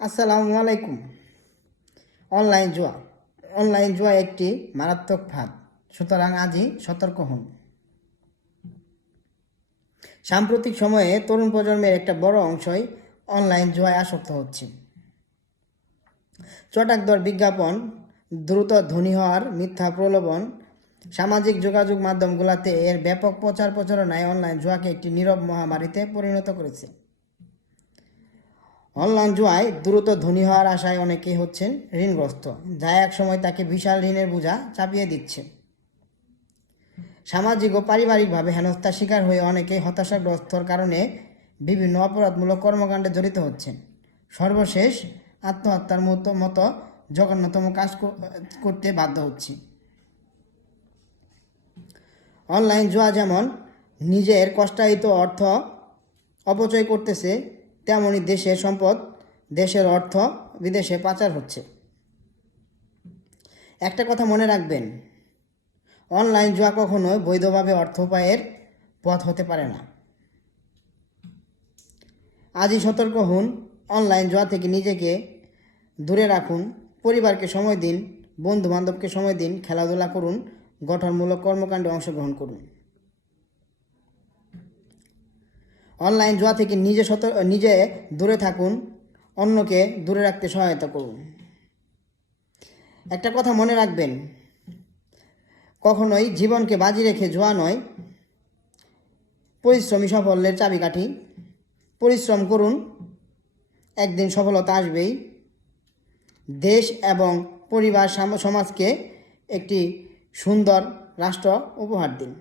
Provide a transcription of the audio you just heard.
আসসালামু আলাইকুম। অনলাইন জুয়া। অনলাইন জুয়া একটি মারাত্মক ফাঁদ। সুতরাং আজই সতর্ক হন। সাম্প্রতিক সময়ে তরুণ প্রজন্মের একটা বড় অংশই অনলাইন জুয়ায় আসক্ত হচ্ছে। চটাকদর বিজ্ঞাপন, দ্রুত ধনী হওয়ার মিথ্যা প্রলোভন, সামাজিক যোগাযোগ মাধ্যমগুলোতে এর ব্যাপক প্রচার প্রচারণায় অনলাইন জুয়াকে একটি নীরব মহামারীতে পরিণত করেছে। অনলাইন জুয়ায় দ্রুত ধনী হওয়ার আশায় অনেকেই হচ্ছেন ঋণগ্রস্ত, যা এক সময় তাকে বিশাল ঋণের বোঝা চাপিয়ে দিচ্ছে। সামাজিক ও পারিবারিকভাবে হেনস্থার শিকার হয়ে অনেকেই হতাশাগ্রস্তর কারণে বিভিন্ন অপরাধমূলক কর্মকাণ্ডে জড়িত হচ্ছেন। সর্বশেষ আত্মহত্যার মতো মতো জঘন্যতম কাজ করতে বাধ্য হচ্ছে। অনলাইন জুয়া যেমন নিজের কষ্টায়িত অর্থ অপচয় করতেছে তেমনি দেশের সম্পদ, দেশের অর্থ বিদেশে পাচার হচ্ছে। একটা কথা মনে রাখবেন, অনলাইন জুয়া কখনোই বৈধভাবে অর্থ উপায়ের পথ হতে পারে না। আজই সতর্ক হন, অনলাইন জুয়া থেকে নিজেকে দূরে রাখুন, পরিবারকে সময় দিন বন্ধু বান্ধবকে সময় দিন, খেলাধুলা করুন, গঠনমূলক কর্মকাণ্ডে অংশগ্রহণ করুন। অনলাইন জুয়া থেকে নিজে সত, নিজে দূরে থাকুন, অন্যকে দূরে রাখতে সহায়তা করুন। একটা কথা মনে রাখবেন, কখনোই জীবনকে বাজি রেখে জুয়া নয়। পরিশ্রমী সাফল্যের চাবিকাঠি। পরিশ্রম করুন, একদিন সফলতা আসবেই। দেশ এবং পরিবার, সাম- সমাজকে একটি সুন্দর রাষ্ট্র উপহার দিন।